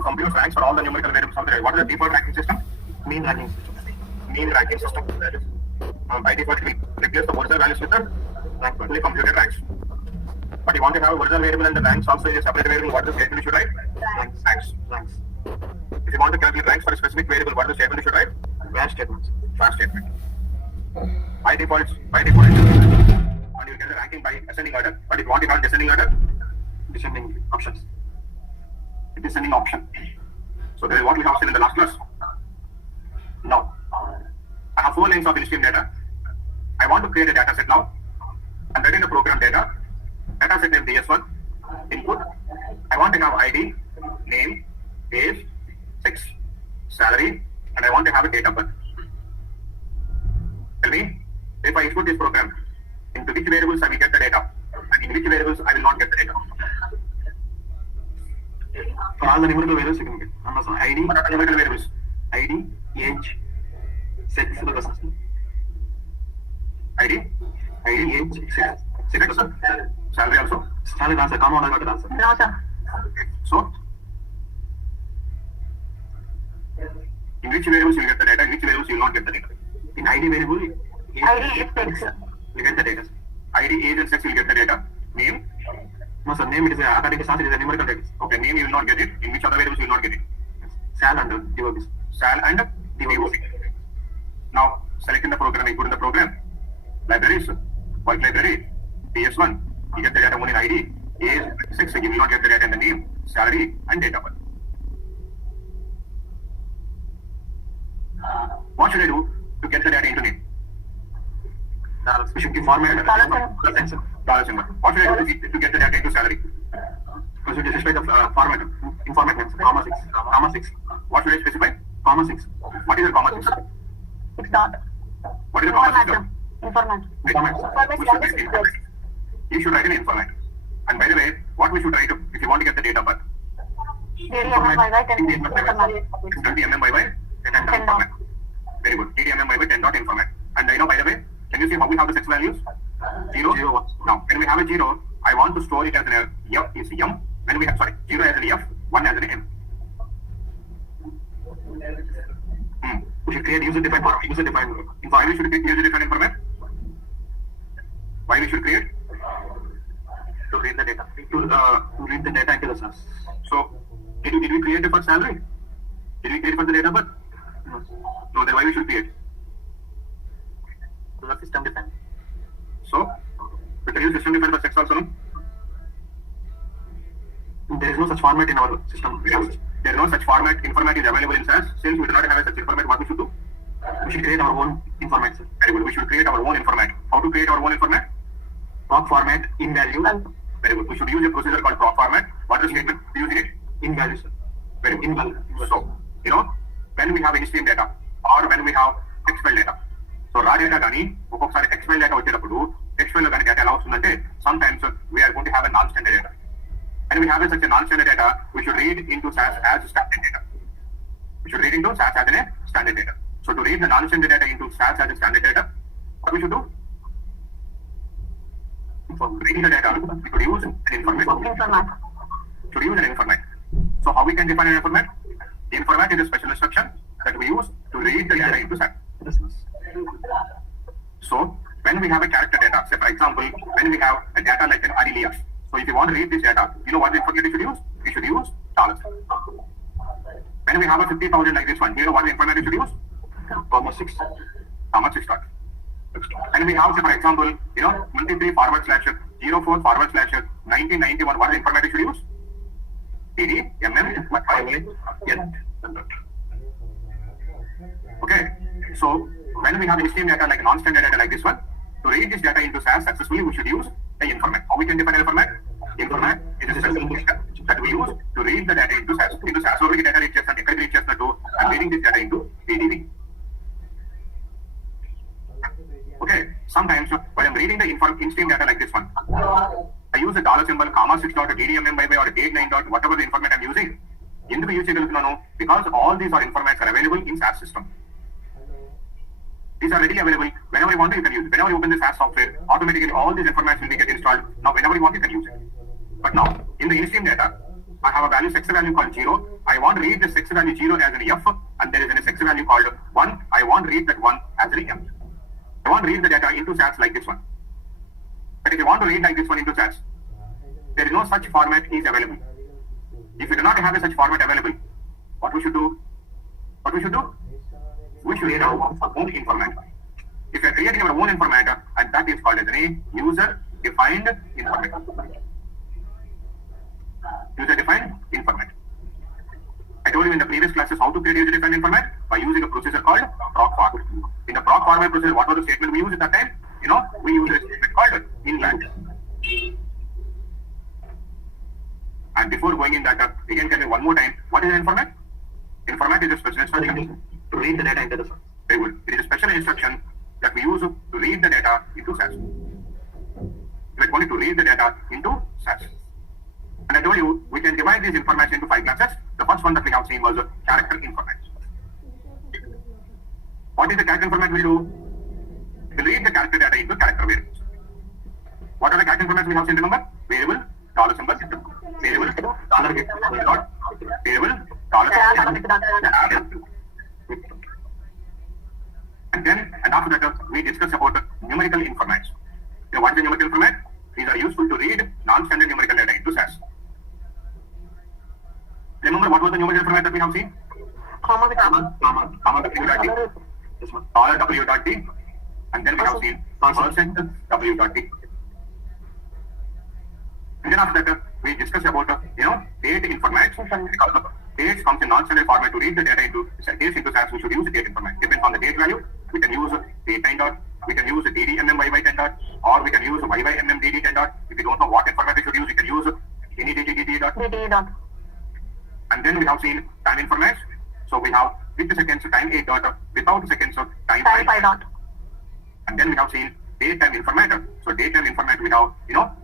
to compute ranks for all the numerical variables of the array. What is the default ranking system? Mean ranking system. Mean ranking system. That is, by default, we replace the original values with the randomly computed ranks. But you want to have original variable and the ranks also in a separate variable. What is the statement you should write? Ranks. If you want to calculate ranks for a specific variable, what is the statement you should write? Where statements. Where statement. By default, and you get the ranking by ascending order. But if you want to have descending order, Descending options. descending option. So this is what we have seen in the last class. Now, I have 4 lines of in-stream data. I want to create a data set now. I'm writing the program data set name DS1, input. I want to have ID, name, age, sex, salary, and I want to have a date of birth. Tell me, if I input this program, into which variables I will get the data, and in which variables I will not get the data. For all the numerical variables you can get. ID, What are the numerical variables? ID, age, sex, ID, age, sex, sex, salary also. salary answer, common order answer. No, sir. So, in which variables you will get the data, in which variables you will not get the data. In ID variable, ID is sex. you get the data. ID, age and sex will get the data. Name, No sir, name it is according to SAS, it is a numerical data. okay, name you will not get it. In which other variables you will not get it? Sal and DOBs. Sal and DOB. Now, selecting the program, input in the program. Libraries, bulk library, PS1, you get the data only in ID, age, sex, you will not get the data in the name, salary, and date of birth. What should I do to get the data into name? We should give format. Dollar symbol. What should I do to get the data into salary? We should specify the format. In format names, comma 6. What should I specify? Comma 6. What is the comma 6? 6 dot. What is the comma 6? Informant. Format. Format We should write is in format. You should write in format. And by the way, what we should write if you want to get the data birth? DDMM by 10 informant. 20 mm by 10 dot format. Very good. DDMM by 10 dot in format. And by the way, can you see how we have the sex values? 0, 0, 1. Now, when we have a 0, I want to store it as an F, is M. When we have, 0 as an F, 1 as an M. We should create user-defined format. Why we should create user-defined format? Why we should create? To read the data. To read the data into the SAS. So, did we create it for salary? Did we create for the data birth? No. No, then why we should create? To the system defined. So, we can use system defined for sex also, no? There is no such format in our system. There is no such format. Informant is available in SAS. Since we do not have such informant, what we should do? We should create our own informant. Sir. Very good. We should create our own informant. How to create our own informant? Proc format in value. Very good. We should use a procedure called proc format. What is the statement using it? In value, sir. Very good. In value. So, when we have in-stream data or when we have text file data. So, raw data కానీ ఒక్కొక్కసారి text file data వచ్చేటప్పుడు text file లో కానీ data ఎలా వస్తుందంటే sometimes we are going to have a non-standard data. And we have such a non-standard data, we should read into SAS as standard data. We should read into SAS as a standard data. So, to read the non-standard data into SAS as a standard data, what we should do? For reading the data, we could use an informant. Should use an informant. So how we can define an informant? The informant is a special instruction that we use to read the data into SAS. So when we have a character data, say for example, when we have a data like an Adelia. So if you want to read this data, you know what the informant you should use? You should use $. When we have a 50,000 like this one, you know what the informant you should use? Comma 6. Comma 6 dot. And we have, say for example, 23//04/1991, what is the informant you should use? TDMM. Okay, so when we have in-stream data like non-standard data like this one, to read this data into SAS successfully, we should use the informant. How we can define an informant? Informant is a special instruction that we use to read the data into SAS. Into SAS, we data read chest and read chest to and reading this data into PDB. Okay, sometimes when I'm reading the in-stream data like this one, I use the $ symbol, comma 6 dot, DDMM by or date 9 dot, whatever the informant I'm using. ఎందుకు use చేయగలుగుతున్నాను? Because all these are informats are available in SAS system. These are readily available. Whenever you want to, you can use it. Whenever you open the SAS software, automatically all these informats will get installed. Now, whenever you want, you can use it. But now, in the in-stream data, I have a value, sex value called 0. I want to read the sex value 0 as an F, and there is a sex value called 1. I want to read that 1 as an M. I want to read the data into sats like this one. But if you want to read like this one into sats, there is no such format is available. If you do not have a such format available, what we should do? What we should do? We should create our own informant. If you are creating our own informant, and that is called as a user-defined informant. User-defined informant. I told you in the previous classes how to create a user-defined informant by using a procedure called proc format. In the proc format procedure, what was the statement we used at that time? We used a statement called inland. And before going in that, again tell me one more time, what is an informant? Informant is a special instruction To read the data into the SAS. Very good. It is a special instruction that we use to read the data into SAS. We are going to read the data into SAS. And I told you, we can divide these information into 5 classes. The first one that we have seen was character information. What is the character information we do? We read the character data into character variables. What are the character information we have seen? Remember? Variable, dollar symbol, variable, dollar get, dot, variable, dollar symbol. And after that, we discuss about numerical information. What is the numerical format? These are useful to read non-standard numerical data into SAS. Remember what was the numerical format that we have seen? Comma W.T. This one. Dollar W.T. And then we have seen percent W.T. And then after that, we discuss about date information. Because the dates comes in non-standard format to read the data into dates into SAS. We should use the date information. Depends on the date value. We can use date time dot. We can use DDMM YY10 dot, or we can use YYMM DD10 dot. If you don't know what information we should use, we can use any DD dot. DD dot. And then we have seen time information. So we have with the seconds time 8 dot, without seconds time 5 dot. And then we have seen date time information. So date time information we have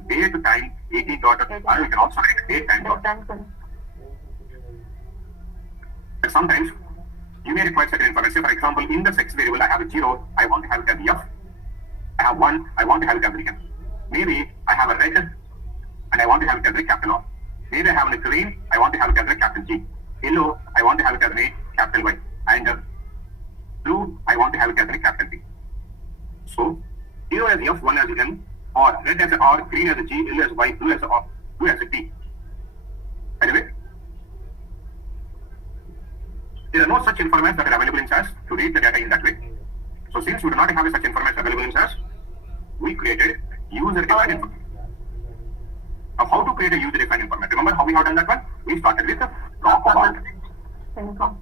date time 18 dot, or we can also write date time dot. But sometimes you may require certain information. For example, in the sex variable, I have a 0, I want to have it as F. I have 1, I want to have it as M. Maybe I have a red, and I want to have it as a capital O. Maybe I have a green, I want to have it as a capital G. Yellow, I want to have it as a capital Y. And blue, I want to have it as a capital B. So, 0 as F, 1 as M, or red as a R, green as a G, yellow as Y, blue as a O, blue as a T. By the way, there are no such information that are available in SAS to read the data in that way. So since we do not have such information available in SAS, we created user-defined information. Now how to create a user-defined information? Remember how we have done that one? We started with the proc format.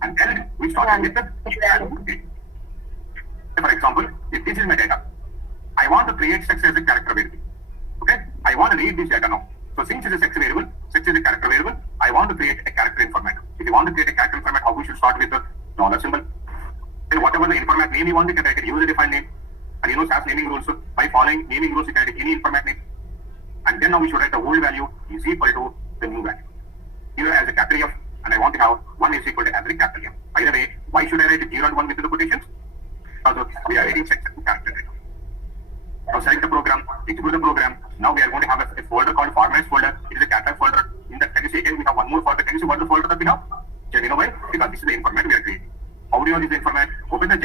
And then we started with the for example, if this is my data, I want to create sex as a character variable. Okay? I want to read this data now. So since it's a sex variable, sex is a character variable, I want to create a character information. If you want to create a character information, how we should start with the dollar symbol. Then whatever the information name you want, you can write a user-defined name. And SAS naming rules. So by following naming rules, you can write any information name. And then now we should write the old value is equal to the new value. Here as a capital F, and I want to have 1 is equal to every capital F. By the way, why should I write 0 and 1 within the quotations? Because we are reading sex as a character data. Now select the program, execute the program. Now we are going to have a folder called formats folder. It is a catalog folder. In that, can you see again, we have one more folder. Can you see what the folder that we have? Why? Because this is the information we are creating. How do you know this information? Open the